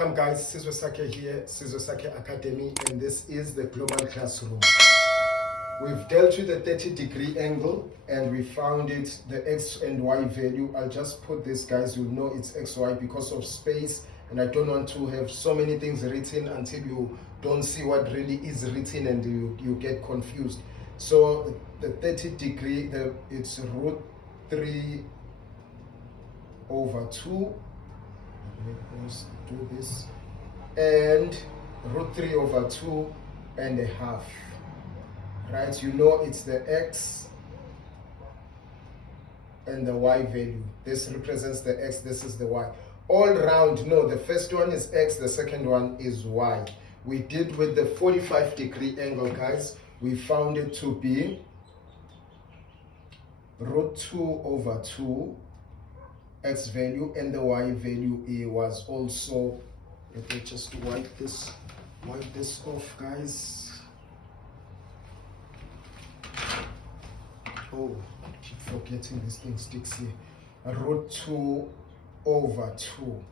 Welcome guys, Sizwe Sakhe here, Sizwe Sakhe Academy, and this is the global classroom. We've dealt with the 30-degree angle and we found it, the x and y value. I'll just put this, guys, you'll know it's xy because of space, and I don't want to have so many things written until you don't see what really is written and you get confused. So the 30-degree, it's root 3 over 2. Let's do this, and root 3 over 2 and a half, right? You know it's the x and the y value. This represents the x, this is the y. All round, no, the first one is x, the second one is y. We did with the 45-degree angle, guys. We found it to be root 2 over 2 x value, and the y value was also, let me just wipe this off, guys. Oh, I keep forgetting this thing sticks here. Root 2 over 2,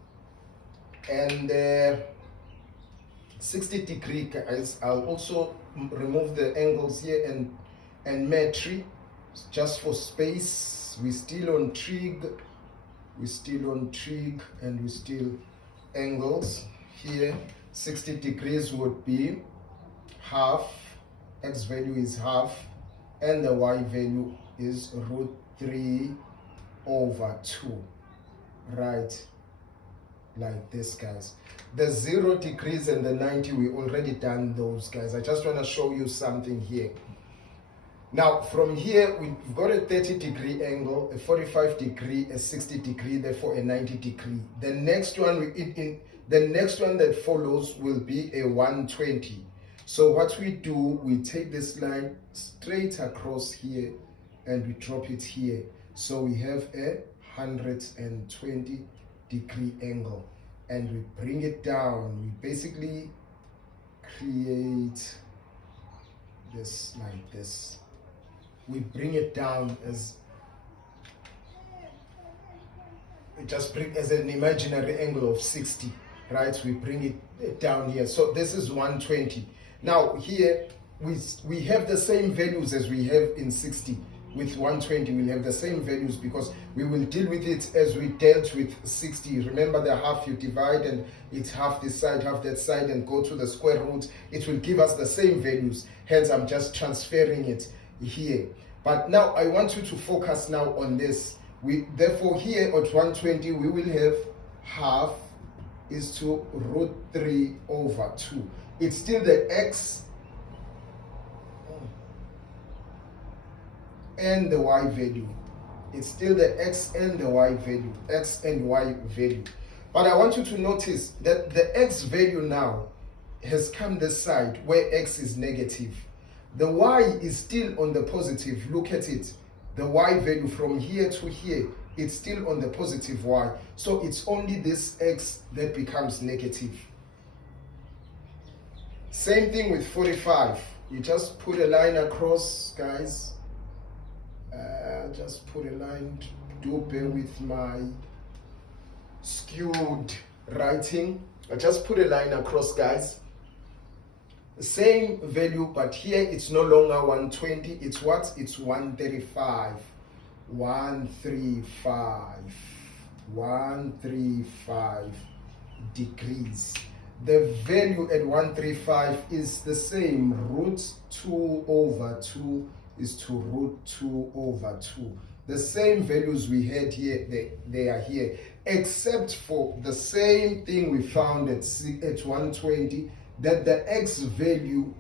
and 60-degree, guys. I'll also remove the angles here and metri just for space. We're still on trig. We're still on trig and we're still angles. Here 60 degrees would be half, x value is half, and the y value is root 3 over 2, right? Like this, guys. The 0 degrees and the 90, we already done those, guys. I just want to show you something here. Now, from here, we've got a 30-degree angle, a 45-degree, a 60-degree, therefore a 90-degree. The next one, the next one that follows will be a 120. So what we do, we take this line straight across here and we drop it here. So we have a 120-degree angle, and we bring it down. We basically create this like this. We bring it down as an imaginary angle of 60, right? We bring it down here. So this is 120. Now here we have the same values as we have in 60. With 120 we'll have the same values because we will deal with it as we dealt with 60. Remember the half, you divide and it's half this side, half that side, and go to the square root. It will give us the same values. Hence I'm just transferring it here. But now I want you to focus now on this. Therefore here at 120 we will have half is to root 3 over 2. It's still the x and the y value. It's still the x and the y value, x and y value. But I want you to notice that the x value now has come this side where x is negative. The y is still on the positive. Look at it. The y value from here to here, it's still on the positive y. So it's only this x that becomes negative. Same thing with 45. You just put a line across, guys. Just put a line. Do bear with my skewed writing. I just put a line across, guys. Same value, but here it's no longer 120. It's what? It's 135. 135 degrees. The value at 135 is the same. Root 2 over 2 is to root 2 over 2. The same values we had here, they are here, except for the same thing we found at 120, that the x value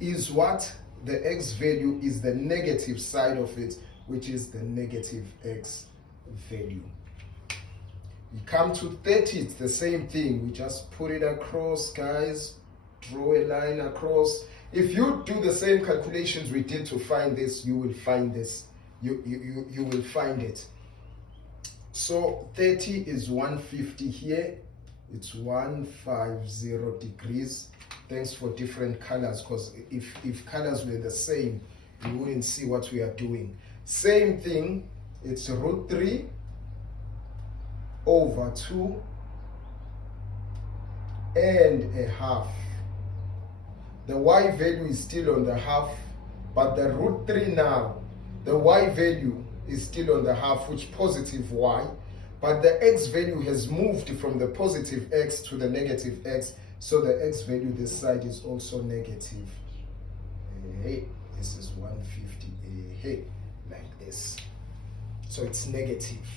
is what? The x value is the negative side of it, which is the negative x value. We come to 30, it's the same thing. We just put it across, guys. Draw a line across. If you do the same calculations we did to find this, you will find this. You will find it. So 30 is 150 here. It's 150 degrees. Thanks for different colors, because if colors were the same, you wouldn't see what we are doing. Same thing, it's root 3 over 2 and a half. The y value is still on the half, but the root 3 now, the y value is still on the half, which positive y, but the x value has moved from the positive x to the negative x, so the x value this side is also negative. Hey, this is 150, hey, like this. So it's negative.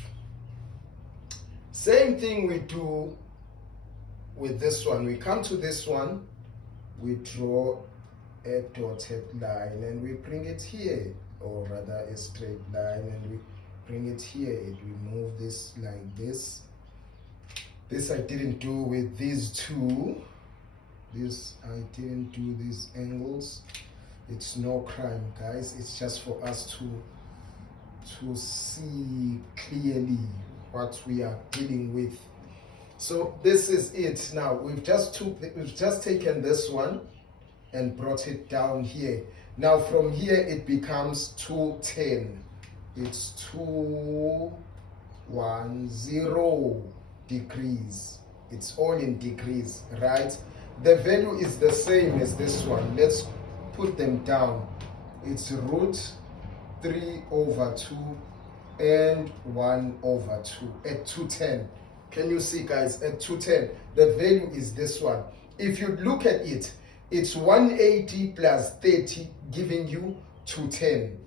Same thing we do with this one. We come to this one, we draw a dotted line and we bring it here, or rather a straight line, and we bring it here. We move this like this. This I didn't do with these two. This I didn't do these angles. It's no crime, guys. It's just for us to see clearly what we are dealing with. So this is it. Now we've just taken this one and brought it down here. Now from here it becomes 210. It's 210 degrees. It's all in degrees, right? The value is the same as this one. Let's put them down. It's root 3 over 2 and 1 over 2 at 210. Can you see, guys? At 210, the value is this one. If you look at it, it's 180 plus 30 giving you 210,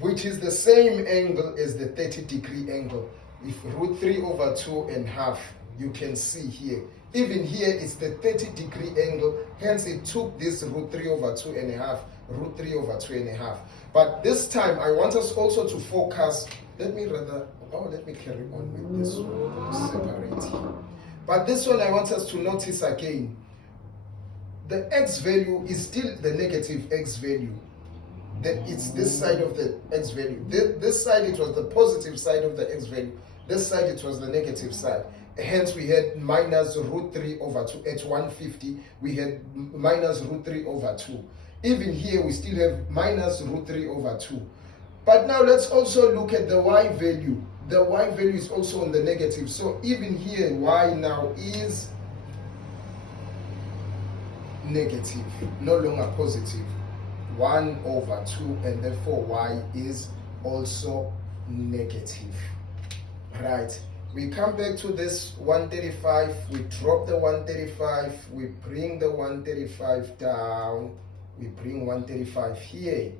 which is the same angle as the 30-degree angle. If root 3 over 2 and half, you can see here. Even here, it's the 30-degree angle, hence it took this root 3 over 2 and a half, root 3 over 2 and a half. But this time, I want us also to focus, let me carry on with this one, separate here. But this one, I want us to notice again, the x value is still the negative x value. It's this side of the x value. This side, it was the positive side of the x value. This side, it was the negative side. Hence, we had minus root 3 over 2. At 150, we had minus root 3 over 2. Even here, we still have minus root 3 over 2. But now, let's also look at the y value. The y value is also on the negative. So even here, y now is negative, no longer positive. 1 over 2, and therefore y is also negative. Right. We come back to this 135, we drop the 135, we bring the 135 down, we bring 135 here.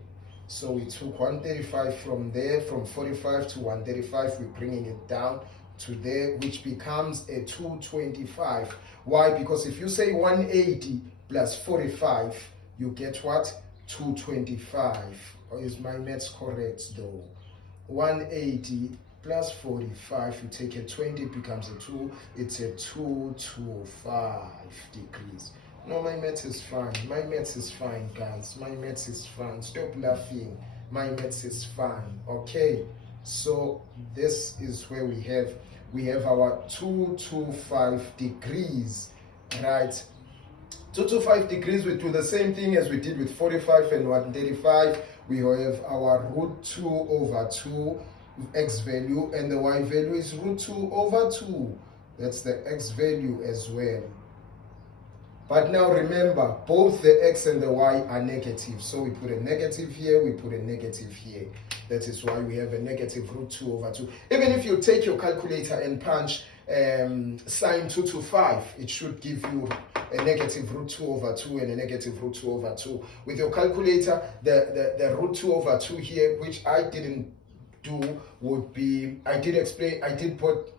So we took 135 from there, from 45 to 135, we're bringing it down to there, which becomes a 225. Why? Because if you say 180 plus 45, you get what? 225. Or is my maths correct though? 180 plus 45, you take a 20, it becomes a 2, it's a 225 degrees. No, my maths is fine. My maths is fine, guys. My maths is fine. Stop laughing. My maths is fine. Okay, so this is where we have our 225 degrees, right? 225 degrees, we do the same thing as we did with 45 and 135. We have our root 2 over 2 x value, and the y value is root 2 over 2. That's the x value as well. But now remember, both the x and the y are negative. So we put a negative here, we put a negative here. That is why we have a negative root 2 over 2. Even if you take your calculator and punch sine 225, it should give you a negative root 2 over 2 and a negative root 2 over 2. With your calculator, the root 2 over 2 here, which I didn't do, would be, I did put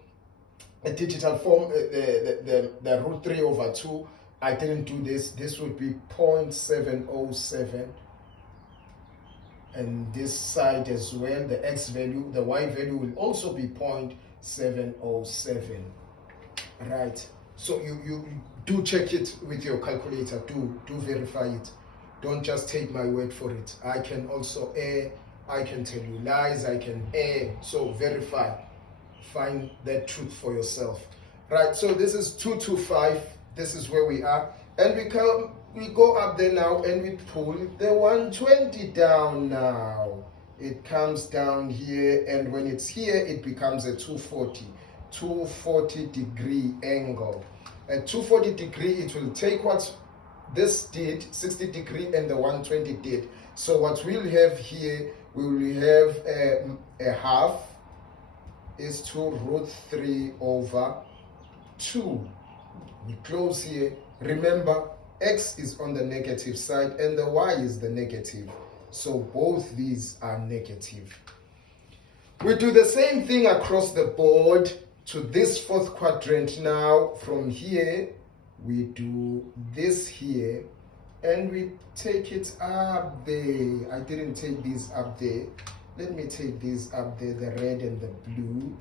a digital form, the root 3 over 2. I didn't do this. This would be 0.707. And this side as well, the x value, the y value will also be 0.707. Right. So you do check it with your calculator. Do verify it. Don't just take my word for it. I can also err. I can tell you lies. I can err. So verify. Find that truth for yourself. Right. So this is 225. This is where we are. And we go up there now and we pull the 120 down now. It comes down here, and when it's here, it becomes a 240 degree angle. At 240 degree, it will take what this did, 60 degree, and the 120 did. So what we'll have here, we will have a half is 2 root 3 over 2. We close here. Remember, x is on the negative side and the y is the negative. So both these are negative. We do the same thing across the board to this fourth quadrant now. From here, we do this here and we take it up there. I didn't take these up there. Let me take these up there, the red and the blue.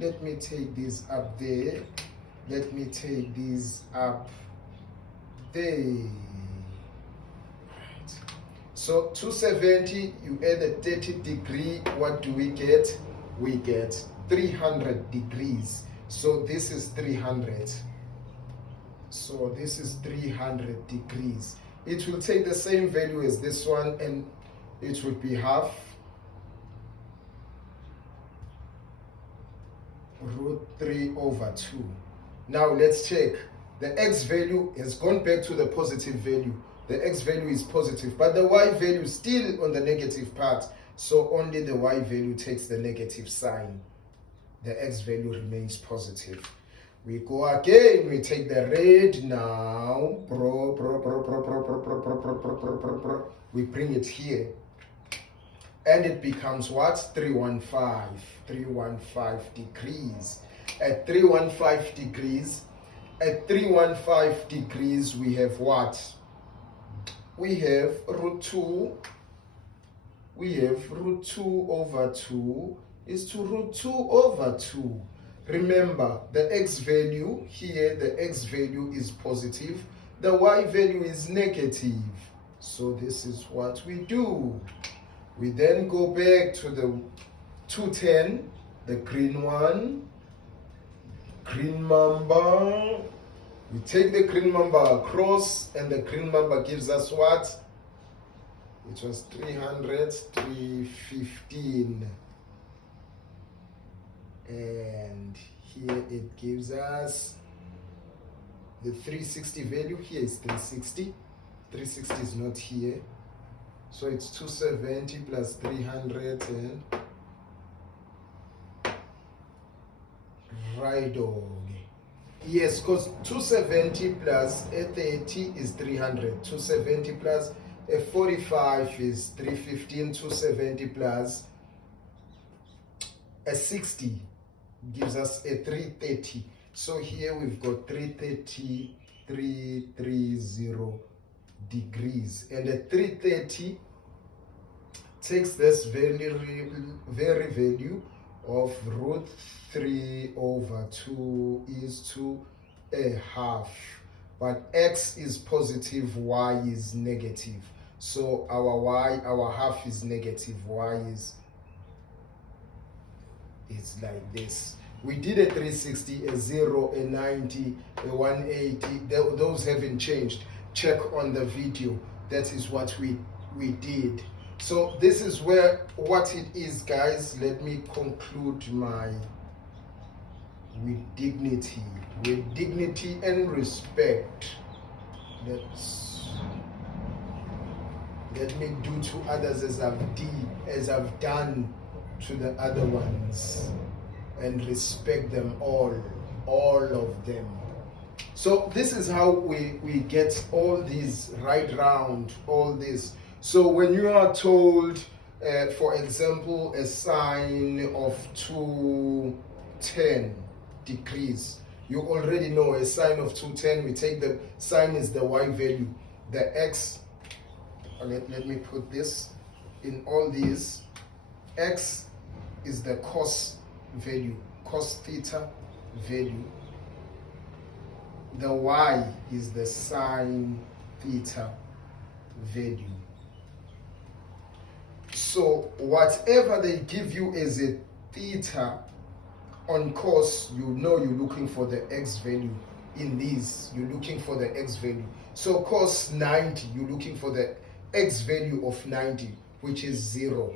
Let me take these up there. Let me take these up there. Right. So 270, you add a 30 degree, what do we get? We get 300 degrees. So this is 300. So this is 300 degrees. It will take the same value as this one and it will be half root 3 over 2. Now let's check. The x value has gone back to the positive value. The x value is positive, but the y value is still on the negative part. So only the y value takes the negative sign. The x value remains positive. We go again, we take the red now. We bring it here. And it becomes what? 315. 315 degrees. At 315 degrees, we have what? We have root 2. We have root 2 over 2 is to root 2 over 2. Remember, the x value here, the x value is positive. The y value is negative. So this is what we do. We then go back to the 210, the green one. Green mamba. We take the green mamba across, and the green mamba gives us what? It was 300, 315. And here it gives us the 360 value. Here is 360. 360 is not here. So it's 270 plus 300 and right on. Yes, because 270 plus a 30 is 300. 270 plus a 45 is 315. 270 plus a 60 gives us a 330. So here we've got 330 degrees. And a 330 takes this very value of root 3 over 2 is to a half. But x is positive, y is negative. So our half is negative, y is it's like this. We did a 360, a 0, a 90, a 180. Those haven't changed. Check on the video. That is what we did. So this is what it is, guys. Let me conclude with dignity and respect. Let me do to others as I've done to the other ones, and respect them all of them. So this is how we get all these right round, all this. So when you are told, for example, a sine of 210 degrees, you already know a sine of 210, we take the sine is the y value, the x, let me put this in all these, x is the cos value, cos theta value, the y is the sine theta value. So whatever they give you as a theta on cos, you know you're looking for the x value. In these, you're looking for the x value. So cos 90, you're looking for the x value of 90, which is 0.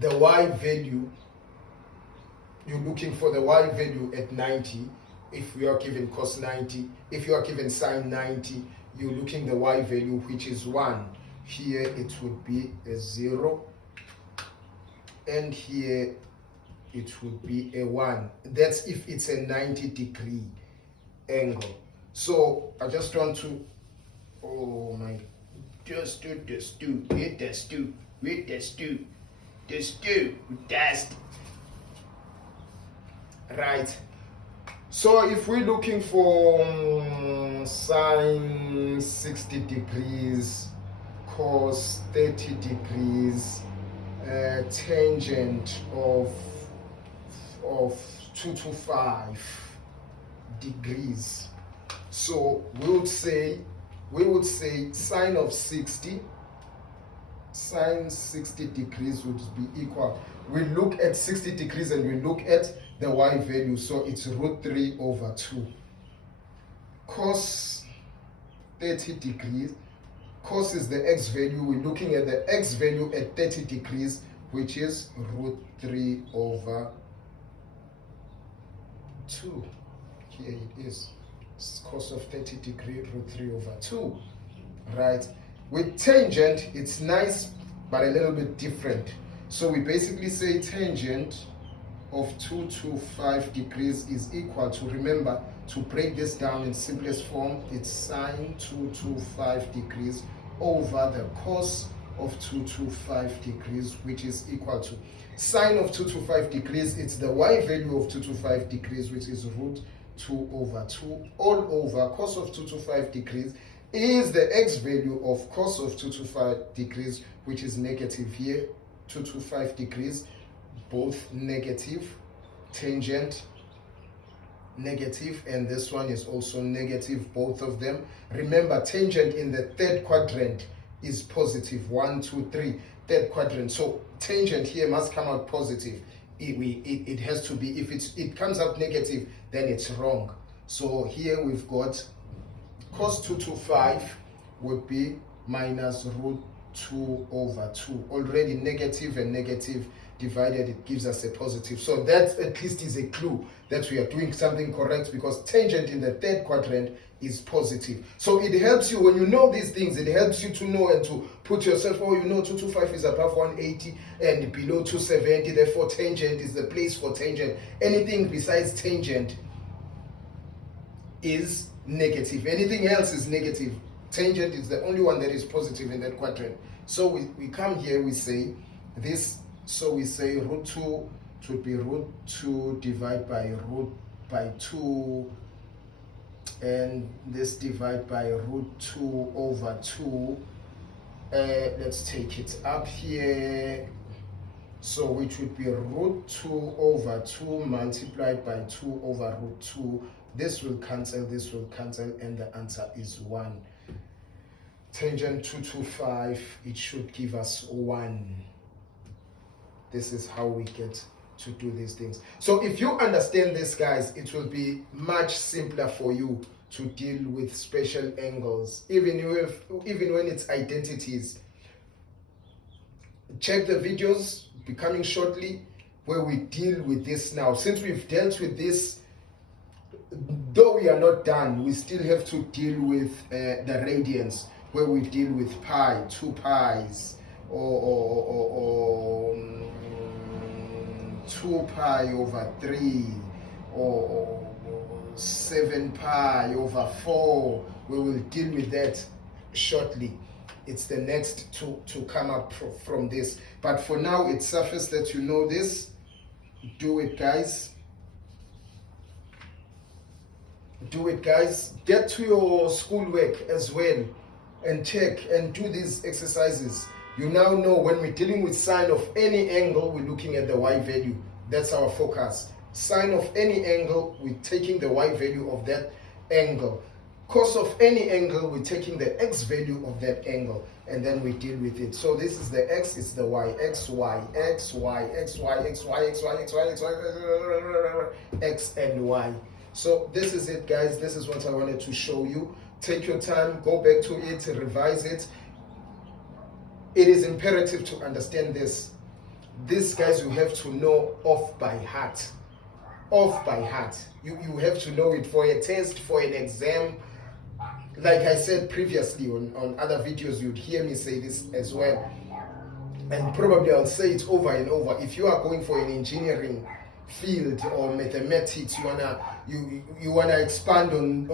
The y value, you're looking for the y value at 90, if we are given cos 90, if you are given sine 90, you're looking the y value, which is 1. Here it would be a 0, and here it would be a 1. That's if it's a 90-degree angle. So I just want to, oh my, just do this, do with this, do with this, do this, do dust. Right. So if we're looking for sine 60 degrees, cos 30 degrees, tangent of 225 degrees. So we would say sine of 60, sine 60 degrees would be equal. We look at 60 degrees and we look at the y value, so it's √3 over 2. Cos 30 degrees, cos is the x value. We're looking at the x value at 30 degrees, which is √3 over 2. Here it is. Cos of 30 degrees, √3 over 2. Right? With tangent, it's nice, but a little bit different. So we basically say tangent of 225 degrees is equal to, remember, to break this down in simplest form, it's sine 225 degrees over the cos of 225 degrees, which is equal to sine of 225 degrees, it's the y value of 225 degrees, which is √2 over 2, all over cos of 225 degrees is the x value of cos of 225 degrees, which is negative here, 225 degrees, both negative, tangent negative, and this one is also negative, both of them. Remember, tangent in the third quadrant is positive, 1, 2, 3, third quadrant. So tangent here must come out positive. It has to be, if it comes out negative, then it's wrong. So here we've got cos 225 would be minus √2 over 2. Already negative and negative divided, it gives us a positive. So that at least is a clue that we are doing something correct, because tangent in the third quadrant is positive. So it helps you when you know these things. It helps you to know and to put yourself, oh, you know 225 is above 180 and below 270, therefore tangent is the place for tangent. Anything besides tangent is negative. Anything else is negative. Tangent is the only one that is positive in that quadrant. So we come here, we say this, so we say √2, it would be √2 divided by 2, and this divide by √2 over 2. Let's take it up here. So which would be √2 over 2 multiplied by 2 over √2. This will cancel, and the answer is 1. Tangent 225, it should give us 1. This is how we get to do these things. So if you understand this, guys, it will be much simpler for you to deal with special angles, even when it's identities. Check the videos becoming shortly where we deal with this now. Since we've dealt with this, though we are not done, we still have to deal with the radians, where we deal with pi, 2 pi's, or 2 pi over 3, or 7 pi over 4. We will deal with that shortly. It's the next to come up from this. But for now, it's surface that you know this. Do it, guys. Do it, guys. Get to your schoolwork as well and check and do these exercises. You now know when we're dealing with sine of any angle, we're looking at the y value. That's our focus. Sine of any angle, we're taking the y value of that angle. Cos of any angle, we're taking the x value of that angle, and then we deal with it. So this is the x, it's the y, x, y, x, y, x, y, x, y, x, y, x, y, x, y, x, and y. So this is it, guys. This is what I wanted to show you. Take your time, go back to it, revise it. It is imperative to understand this. These guys you have to know off by heart. off by heart. You have to know it for a test, for an exam. Like I said previously on other videos, you'd hear me say this as well. And probably I'll say it over and over. If you are going for an engineering field or mathematics, you wanna expand on